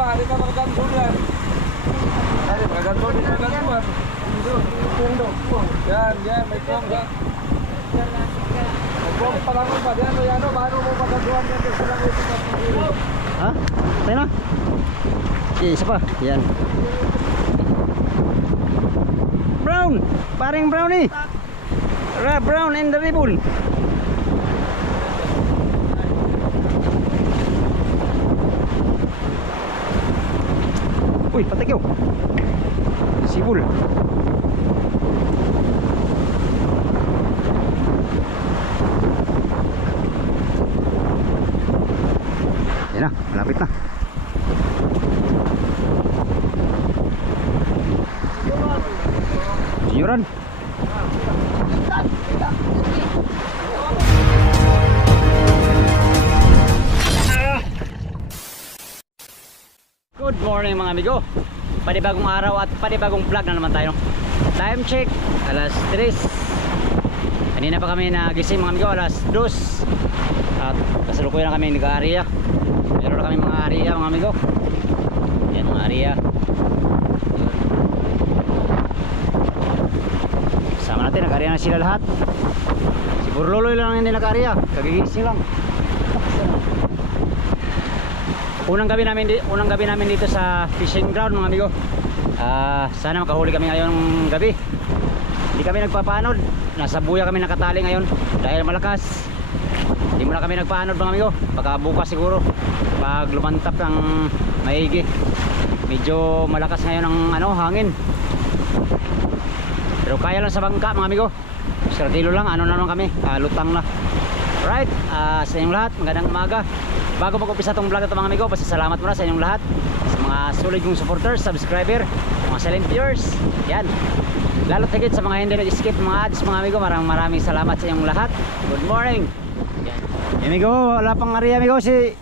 ba? Hindi ka makaganto yan. Ay, makaganto din makaganto. Yan, yan, may kong yan. May kong palangon pa. Yan, paano mo pagkantuan yan? Ha? Tayo na? Okay, isa pa. Yan. Brown! Paring brownie! Brown and the ribbon. Uy, patikyo. Sibul. Yan na, malapit na. Junioran. Good morning mga amigo. Panibagong araw at panibagong vlog na naman tayo. Time check, alas 3. Kanina pa kami nagising mga amigo, alas 2. At kasalukuyan na kami nag-area. Meron na kami mga area mga amigo. Yan mga area. Sama natin, nag-area na sila lahat. Si Burloloy lang hindi nag-area, kagigising lang. Unang gabi namin dito sa fishing ground mga amigo. Sana makahuli kami ngayong gabi. Hindi kami nagpapanod. Nasa buya kami nakatali ngayon dahil malakas. Hindi muna kami nagpaanod mga amigo. Baka bukas siguro pag lumantap ng maigi. Medyo malakas ngayon ang hangin. Pero kaya lang sa bangka mga amigo. Sardilo lang, ano na naman kami, lutang na. Right, sa inyong lahat, magandang umaga. Bago mag-umpisa itong vlog ito mga amigo, pasasalamat muna sa inyong lahat, sa mga solid kong supporters, subscriber, mga silent viewers. Yan, lalo tigit sa mga hindi nag-skip mga ads mga amigo. Maraming salamat sa inyong lahat. Good morning. Yan amigo, wala pang area amigo si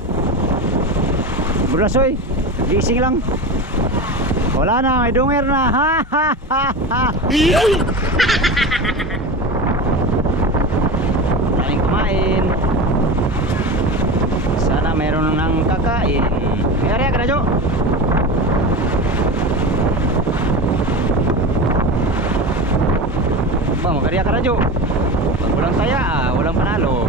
Burasoy, gising lang. Wala na, may dunger na. Ha ha ha ha. Maraming kumain. Sana meron nang kakain. May area ka na, Jo? Ba, mag-area ka na, Jo? Pag walang taya, walang panalo.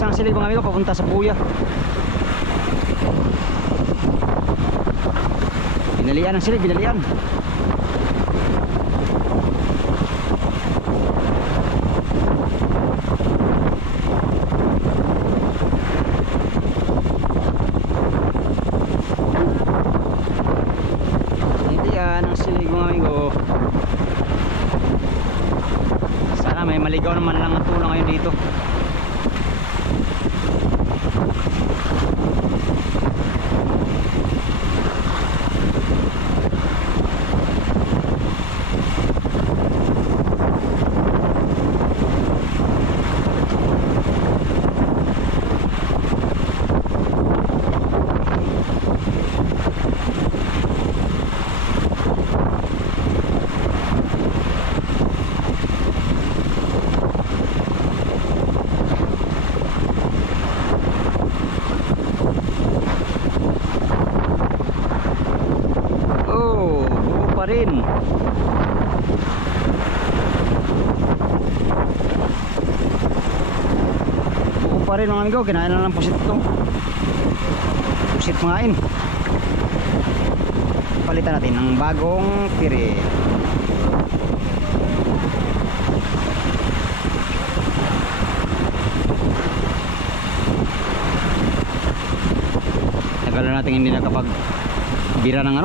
Ang silig mga amigo papunta sa buya. Binalian ang silig, binalian. Binalian ang silig mga amigo. Sana may maligaw naman lang ang tulang ngayon dito. Rin. Buo pa rin mga amigo, kinain na lang pusit ito. Pusit mangain. Palitan natin ng bagong pire. Tagal na natin hindi nakapag bira ng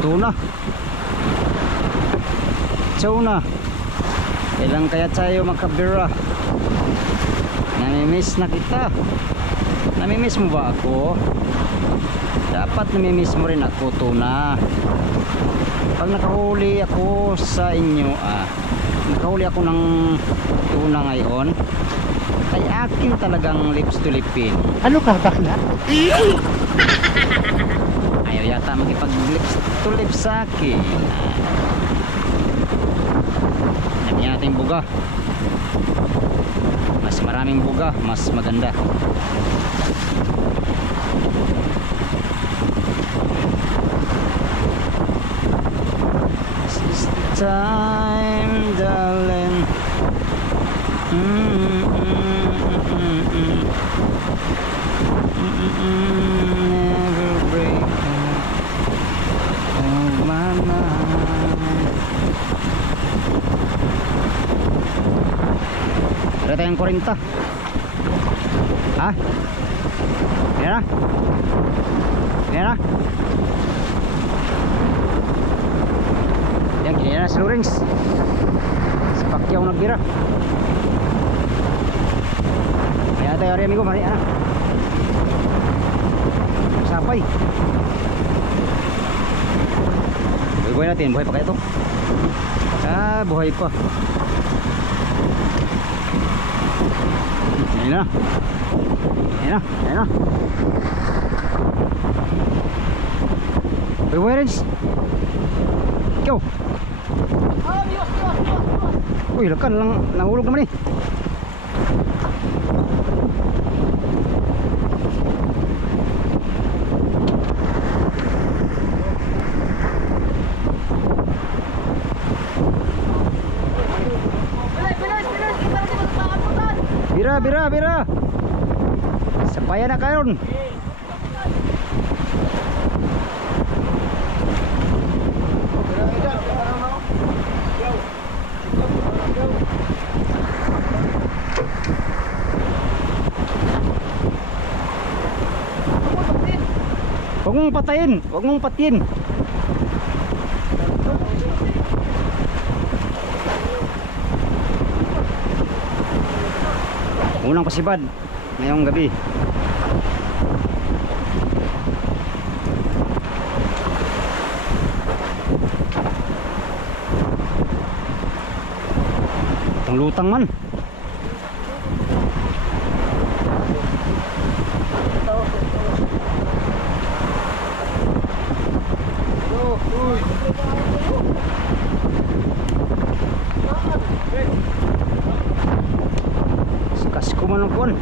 tuna. Tuna. Kailan kaya tayo makabira? Namimiss na kita. Namimiss mo ba ako? dapat namimiss mo rin ako, tuna. Pag nakahuli ako sa inyo, nakahuli ako ng tuna ngayon, ay akin talagang lips to lipin. Ano ka, bakla? Ayaw yata makipag lips to lips sa akin. Lagyan natin buga. Mas maraming buga, mas maganda. This is the time, darling. Never break of my mind. Ada tayong 40. Ha? Yan na? Yan na? Yan, kinyan na si Lawrence. Si Pacquiao nagbira. Kaya tayo rin amigo, mari na. Sapay. Buhay natin, buhay pa kaya ito? Buhay pa. Ayan na. Ayan na, ayan na. Buhay Rens. Ikaw. Uy, lakan lang, nahulog naman eh. Bira. Sampayan na kayon. Huwag mong patayin, huwag mong patiyin. Unang pasibad ngayong gabi. Itong lutang man. Sikas ko man ang kuwan.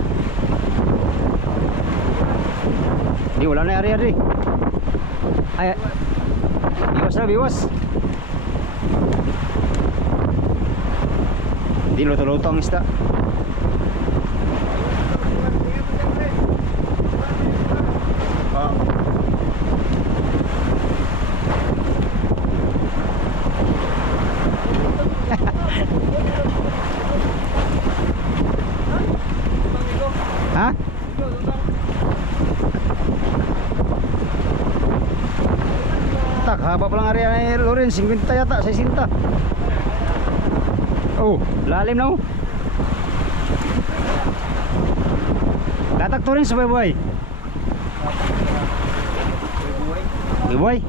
Di wala na ari-ari. Ay, biwas na, biwas. Di luto-luto ang isda. Ha? Tak, haba pa lang area ni Lawrence, 50 yata, 60. Oh, lalim na oh. Latak to rin sa boy. Boy.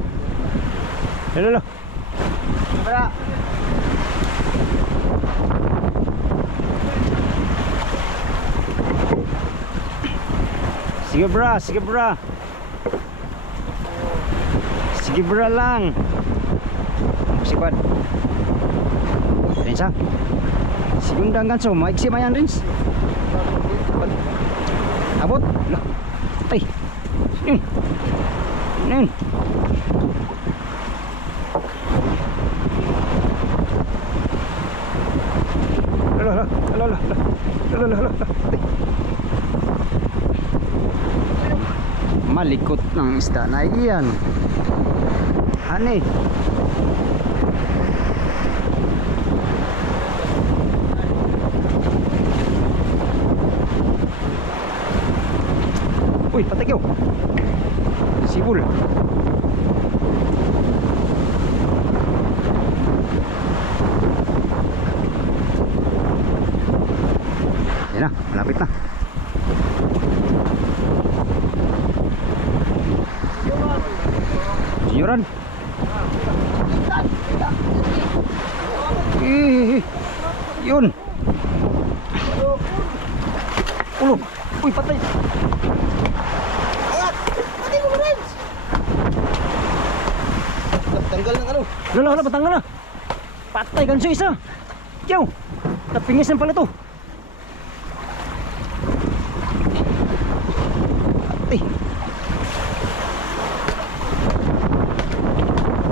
Lalo. Para. Sige bra, sige bra. Sige bra lang. Sipad. Rins ha. Sigundang ganso, maiksi mayan Rins. Abot. Lah. Tay. Nin. Lalo. Malikot ng isda na iyan. Hani. Uy, patikyo. Sibul. Yan na, malapit na. Yuran. Yun. Ulo. Uy, patay. Ayat! Pati mo rin! Tanggal ng ano? Lala, patanggal na. Patay ganso isa. Kiyaw. Tapingis ng pala to. Patay.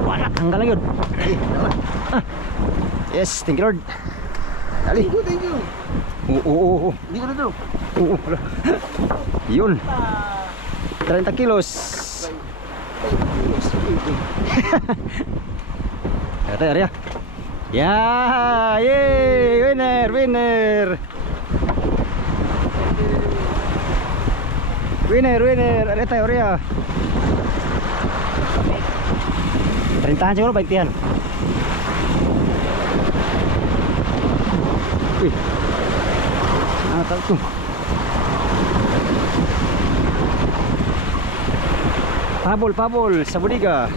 Wala, tanggal lang yun. Ah. Yes, thank you Lord. Dali. Thank you. Oo. Hindi ko na daw. Oo. Yun. 30 kilos. Ito, Arya. Yeah! Yay! Winner! Winner! Ano tayo, Arya? 30 siguro, 20-an. Uy. Ano tawag ito? Pabol sa budiga.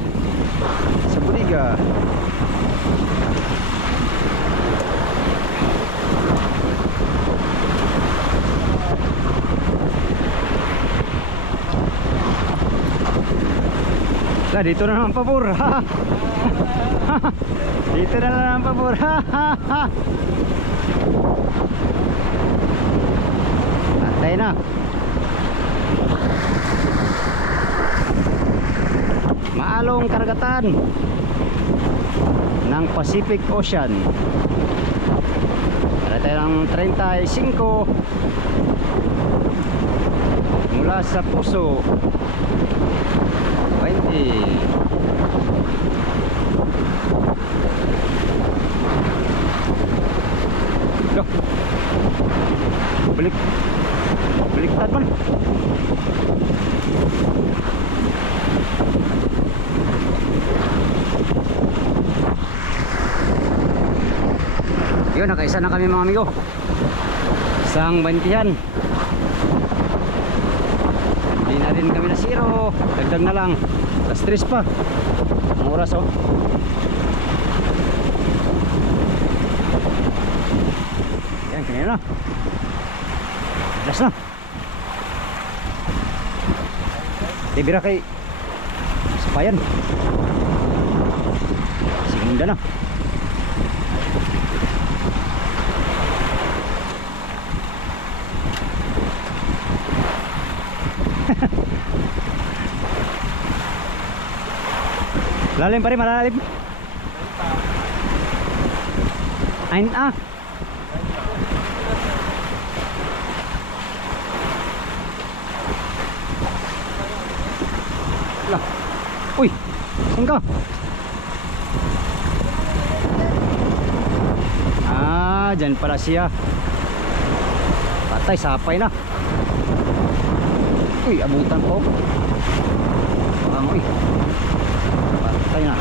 Lah, dito na naman pabor. Dito na naman pabor. Antay na. Maalong karagatan ng Pacific Ocean. Para tayo ng 35 mula sa puso. 20. Loh. Baliktad man. Yun, nakaisa na kami mga amigo. Isang 20-an. Hindi na rin kami na zero. Dagdag na lang. Alas 3 pa. Ang oras oh. Yan, kanina na. Alas na. Tibira kay Sapayan. Segunda na. Lalim pa rin, malalim. Ayun ah. Lah. Uy, saan ka? Ah, dyan pala siya. Patay, sapay na. Uy, abutan po. Uy, patay na.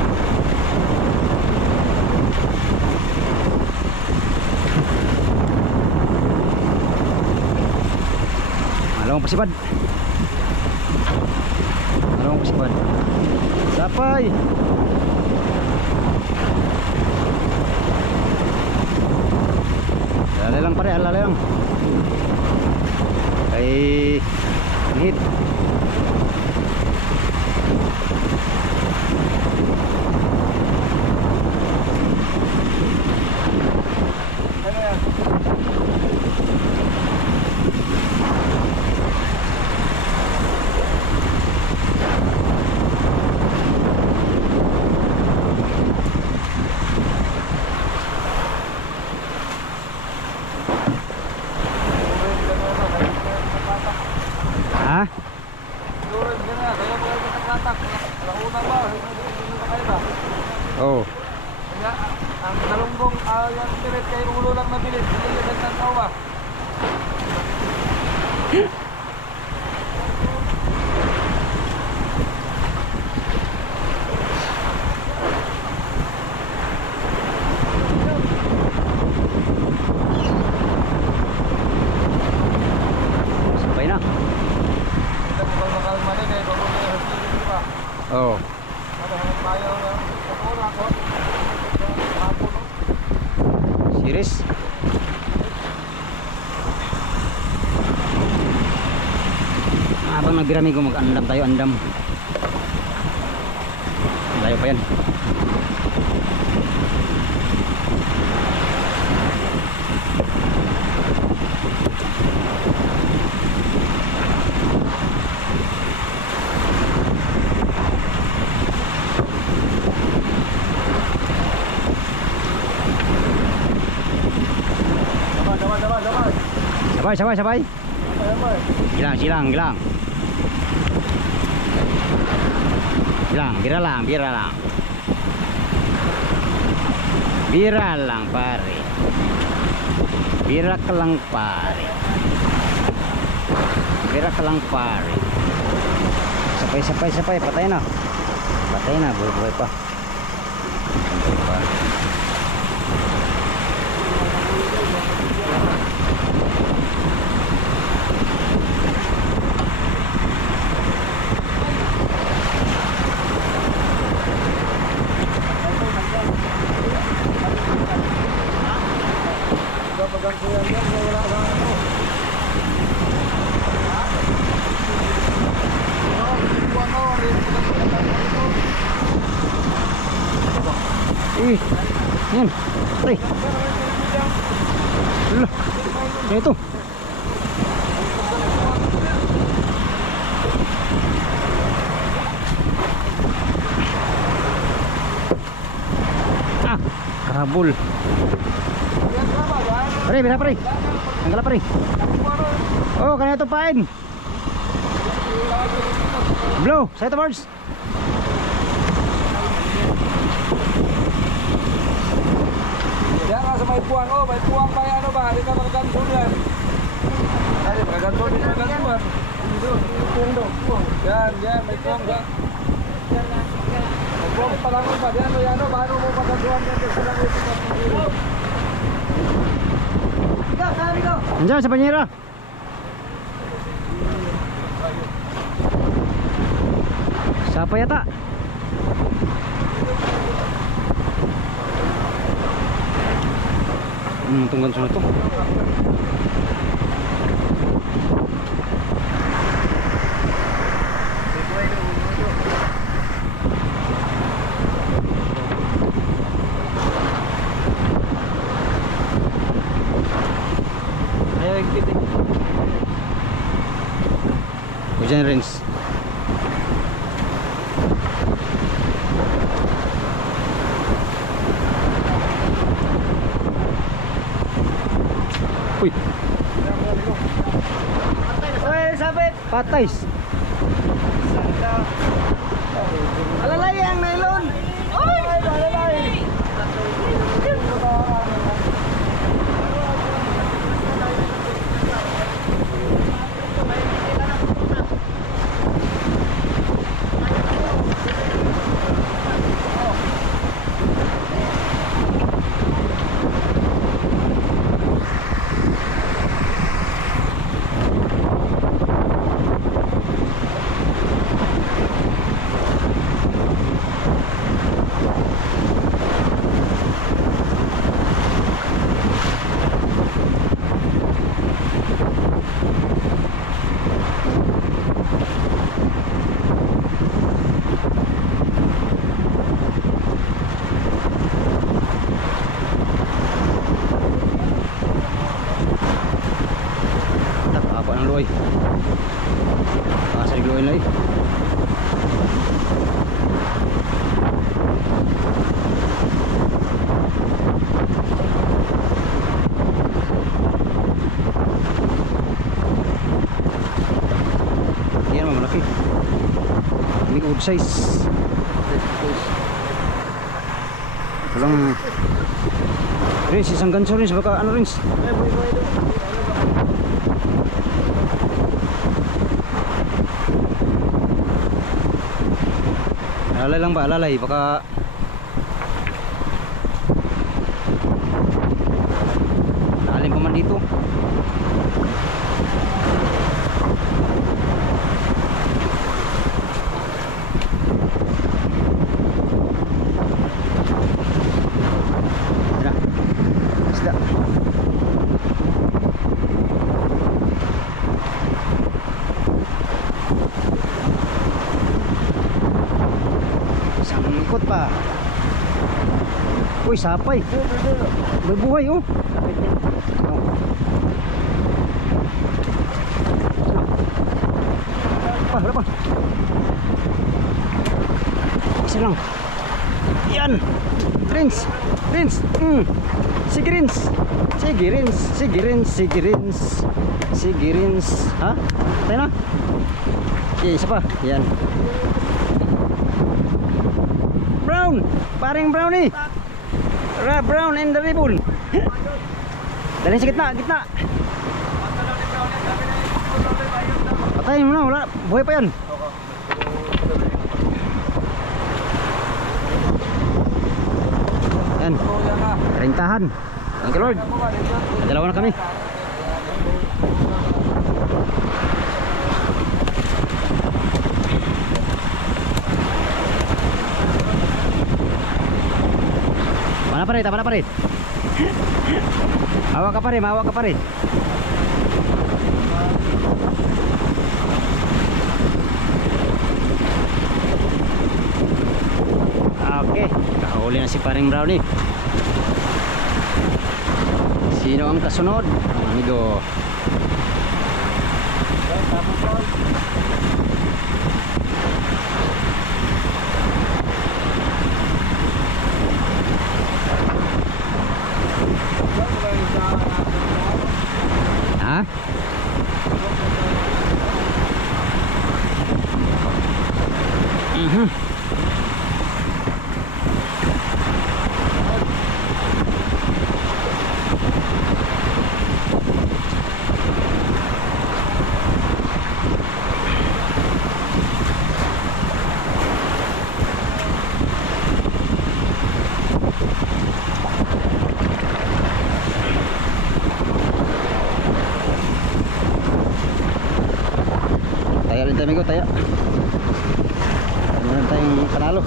Alam mo pasipad. Sapay. Alala lang pare, alala lang. Ay hit. Ha? Luran ka na, kaya mga nagkatak. Nauna ba? Hindi na kayo ba? Oh. Kaya ang dalunggong yung pilit kay ulo lang na pilit. Hindi na ng tao ba? Sabay na. Kita ko bang makalma din eh. Bago na yung hapili ba? Oh. Series. Habang nagbirami ko mag-andam tayo, andam. Layo pa yan. Sabay. Gilang. Bira lang pare. Bira ka lang pare. Sabay. Patay na, buhay pa. Yan. Patay. Loh. Ito. Karabul. Pare. Tanggal pare. Oh, kanina ito pain. Blow, sa ito birds. Yan nga sa may puwang, may puwang pa yan, ba? Hindi ka makagansun yan. Hindi, makagansun, hindi makagansun. Yan, may puwang ka. May puwang pa lang ba? Yan, paano mo makagansuan yan? Kasi lang ito ka. Andiyan sa banyera. Siapa yata? Tungguan sana tuh. Ayo ikutin. Hujan Rins. Uy. Oy, sabit. Patay. Alalay ang nylon. Oy, alalay. Loy. Pasay loy loy. Yan malaki. Ini good size. Walang Rins, isang ganso Rins, baka ano Rins? Alalay lang ba? Alalay, baka naalim pa man dito. Ikot pa. Uy, sapay. May buhay oh. Wala pa. Isa lang. Yan. Rins. Rins. Sige Rins. Sige Rins. Sige Rins. Sige Rins. Sige Rins. Ha? Tayo na. Okay, isa pa. Yan. Brown. Paring brownie. Brown and the ribbon. Dali sa gitna. Gitna. Patayin mo na. Wala. Buhay pa yan. Yan. Rintahan. Thank you Lord. Dalawa na kami. Mana pa rin? Tama na pa rin. Hawak ka pa rin. Hawak ka pa rin. Okay. Kahuli na si paring brownie. Sino ang kasunod? Ang amigo. Ha? Taya rin tayo amigo, taya. Meron tayong panalo.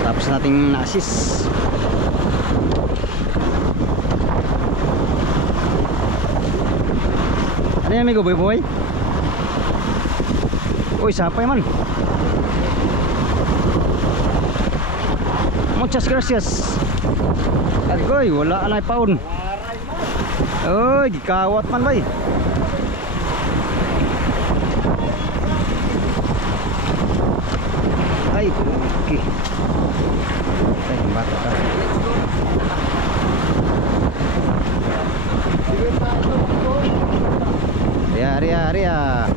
Tapos nating na-assist. Ano yan amigo, boy boy? Uy, sapay man. Muchas gracias. Agoy, wala na paun. Uy, gikawat man bay. Ay, okay. Ay, bata ka. Ria.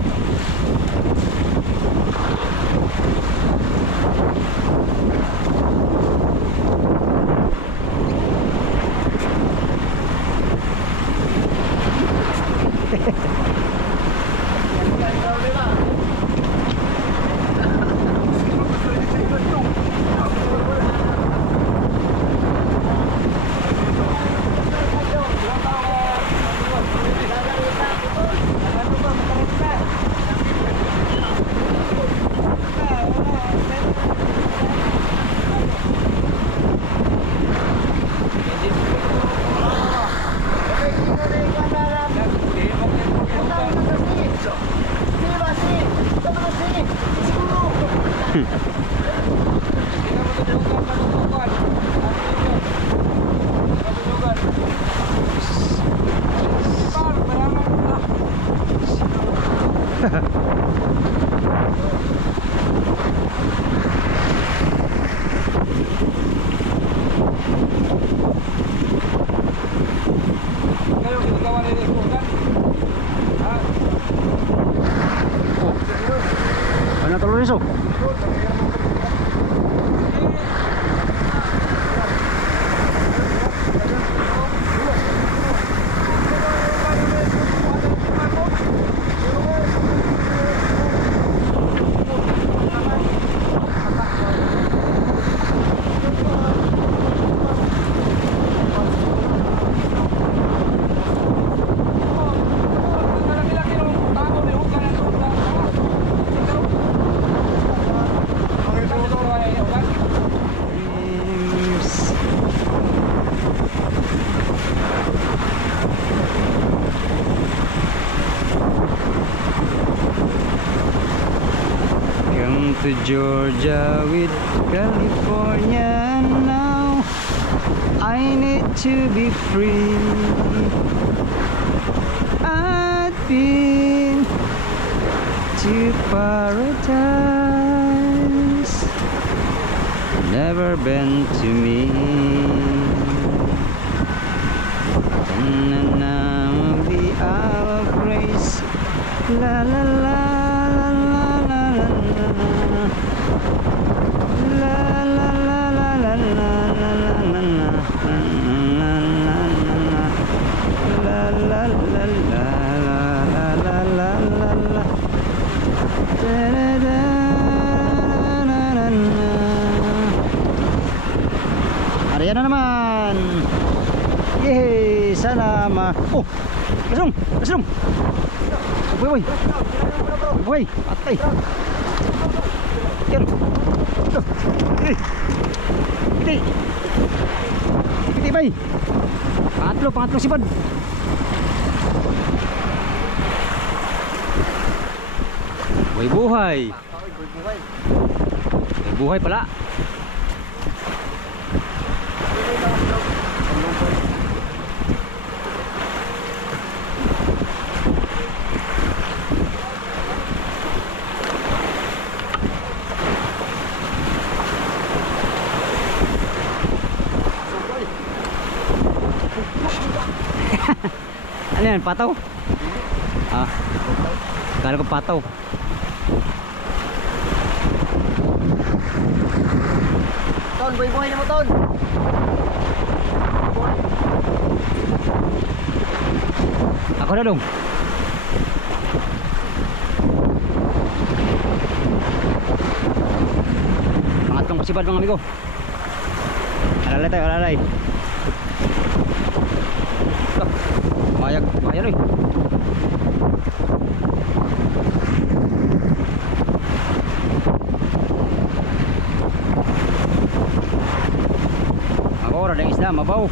Ano na tuloy so? Come to Georgia with California now. I need to be free. I've been to paradise, never been to me. And now the hour of grace. La la la la la la la la la la la la la la la la. Ayan na naman. Yehey, sana oh, lasong, lasong. Boy, boy, atay. Yan. Piti. Piti, bay. Pangatlo sipad. Buhay buhay. Buhay pala. Ano yan? Pataw? Ah, kala ko pataw. Ton, buhay-buhay na mo, Ton. Ako na dong. Pangatlong kasibad mga amigo. Alalay tayo, alalay. Mayag, mayag eh. Ako, radang isda, mabaw.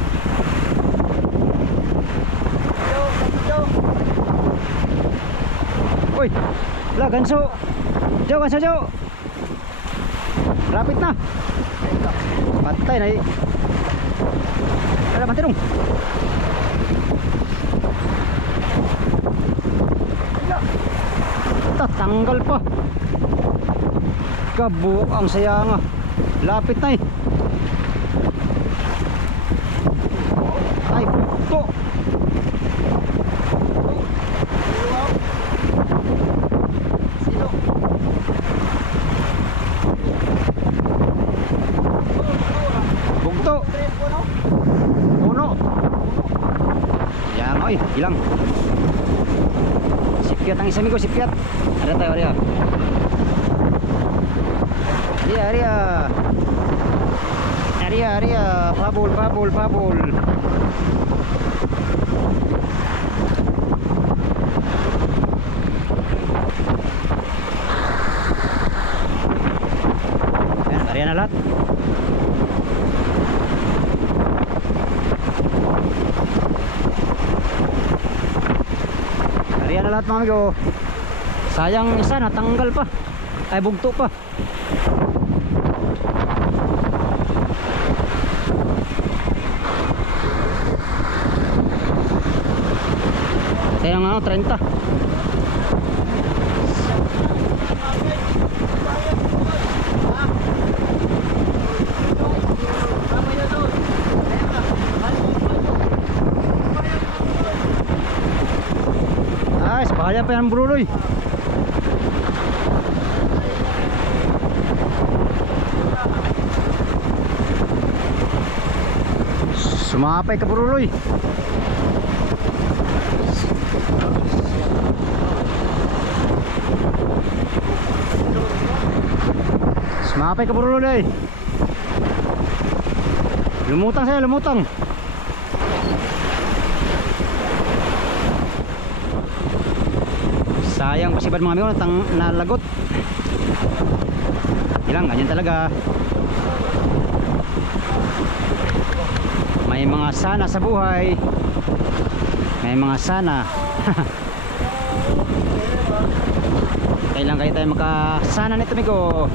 Uy, wala, ganso. Jo, ganso, Jo. Lapit na. Patay na eh. Wala, mati dong. Tanggal pa. Kabuok ang saya nga. Lapit na eh. Ay, to. Sino? Bugto. Puno. Yan oy, ilang. Sipiat ang isa amigo, sipiat. Ada tayo, Arya. Arya. Pabul. Ayan, Arya na lahat. Arya na lahat mga amigo. Sayang isa natanggal pa. Ay bugto pa. Sayang ano 30. Ay, bahaya pa yan bro Roy. Sumapay ka bro Roy. Sumapay ka bro Roy. Lumutang saya, lumutang. Sayang pasibad mga amigo nalagot. Ilang ganyan talaga. May mga sana sa buhay. May mga sana. Kailan kayo tayo sana nito amigo.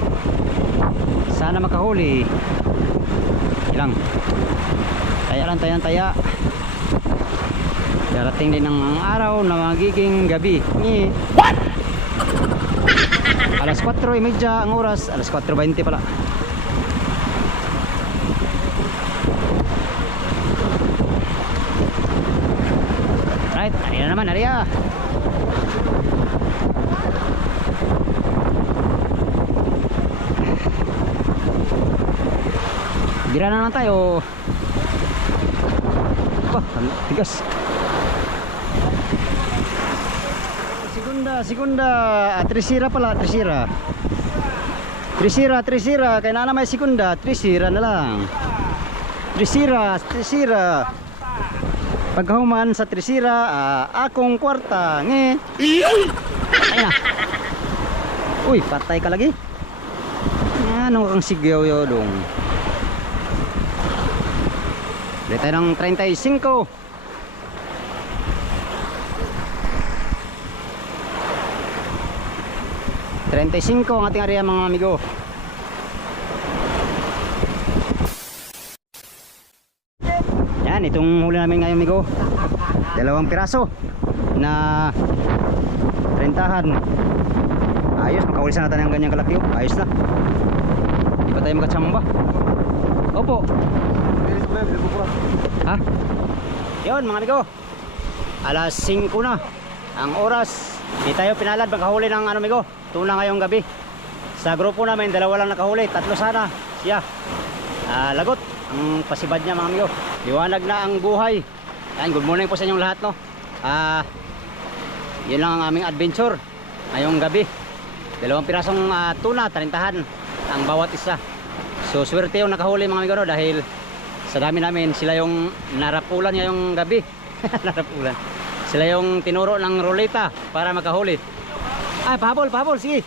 Sana makahuli. Ilang. Taya lang tayo ng taya. Darating din ang araw na magiging gabi. What? Alas 4:30 ang oras. Alas 4:20 pala. Right, ari na naman, ari ah. Bira na lang tayo. Bah, tigas. Segunda. Trisira pala, trisira. Trisira. Kaya na may segunda, trisira na lang. Trisira. Pagkahuman sa trisira, akong kwarta. Nge. Ay na. Uy, patay ka lagi. Ano kang sigyaw yodong. Dito tayo ng 35. Ang ating area mga amigo. Yan, itong huli namin ngayon amigo. 2 piraso na 30-han. Ayos, makahuli sana natin ng ganyang kalaki. Ayos na. Di pa tayo magkatsamba. Opo. Ha? Yun mga amigo, alas 5 na ang oras. Di tayo pinalad magkahuli ng amigo, tuna ngayong gabi. Sa grupo namin 2 lang nakahuli, 3 sana siya. Lagot ang pasibad niya mga amigo. Liwanag na ang buhay. Yan, good morning po sa inyong lahat no. Yun lang ang aming adventure ngayong gabi. 2 pirasong tuna, 30-han ang bawat isa. So swerte yung nakahuli mga amigo no, dahil sa dami namin sila yung narapulan ngayong gabi. Narapulan. Sila yung tinuro ng ruleta para makahuli. Pahabol, sige.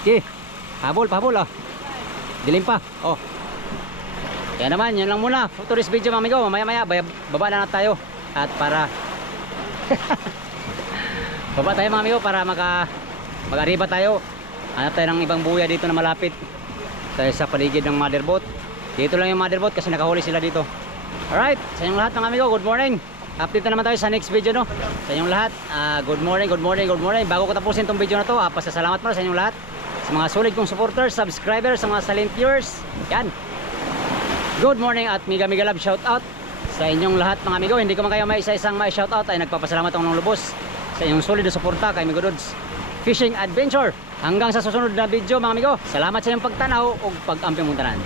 Sige. Pahabol ah. Dilim pa. Oh. Kaya naman, yun lang muna. For today's video mga amigo. Mamaya baba na tayo. At para baba tayo mga amigo para mag-arriba tayo. Hanap tayo ng ibang buya dito na malapit sa paligid ng motherboat. Dito lang yung motherboat kasi nakahuli sila dito. Alright, sa inyong lahat mga amigo, good morning. Update na naman tayo sa next video no. Sa inyong lahat, good morning. Bago ko tapusin tong video na to, pasasalamat muna sa inyong lahat. Sa mga solid kong supporters, subscribers, sa mga silent viewers. Yan. Good morning at mega love shout out sa inyong lahat mga amigo. Hindi ko man kayo may isa-isang may shout out, ay nagpapasalamat ako ng lubos sa inyong solid na suporta kay Amigo Dudes Fishing Adventure. Hanggang sa susunod na video mga amigo. Salamat sa inyong pagtanaw o pag-amping mong tanan.